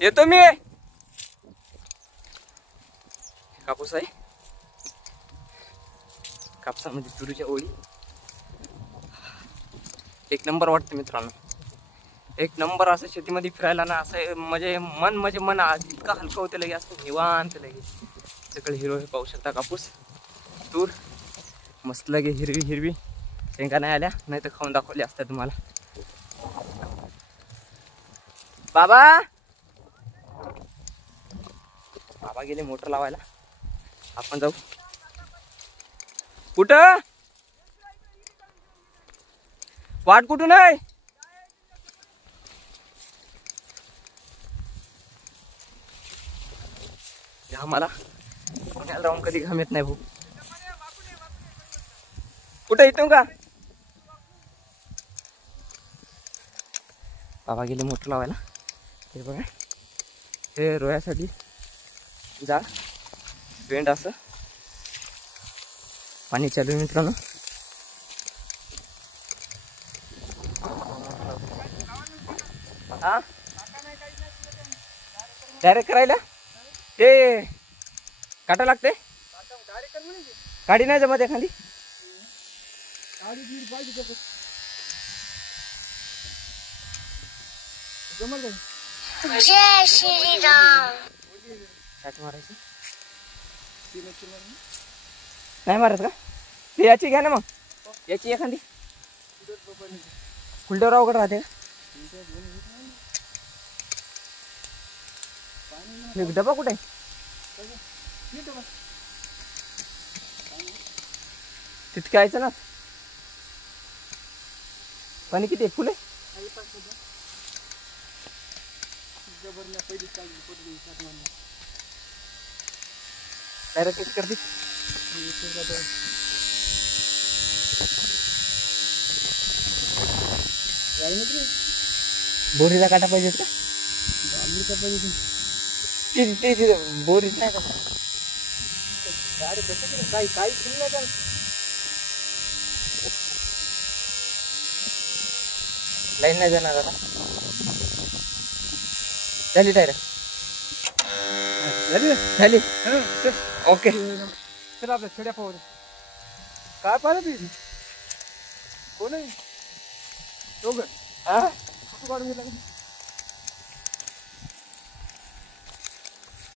येतो मी. कापूस आहे, कापसामध्ये तुरीच्या ओळी. एक नंबर वाटतं मित्रांनो, एक नंबर. असं शेतीमध्ये फिरायला ना असं म्हणजे मन इतका हलकं होतं लगे, असं निवांत लगे. सगळे हिरवे पाहू शकता, कापूस तूर मस्त लगे, हिरवी हिरवी. शेंगा नाही आल्या, नाही तर खाऊन दाखवले असतात तुम्हाला. बाबा बाबा गेले मोटर लावायला, आपण जाऊ. कुठं वाट कुठून आहे? आम्हाला पुण्याला राहून कधी घाम येत नाही भाऊ. कुठं येतो का? बाबा गेले मोटर लावायला. हे बघा, हे रोयासाठी जाळ पेंड असं पाणी चालू आहे मित्रांनो. हा डायरेक्ट करायला ते काटा लागते. गाडी नाही जमत एखादी. जय श्री राम. मारायची नाही मारत का? ते याची घ्या ना मग, याची एखादी कुलट्यावर अवघड राहते का? डबा कुठे तितके यायचं ना. पाणी किती आहे? फुले डायरेक्ट करते. बोरीचा काटा पाहिजे का? बोरीच नाही का? काही लाईन नाही जाणार आता. झाली डायरेक्ट झाली. ओके चला आपल्या खेड्या पाहू. काय पाहिलं तुम्ही? कोण आहे? दोघं. हा काढून घेतला.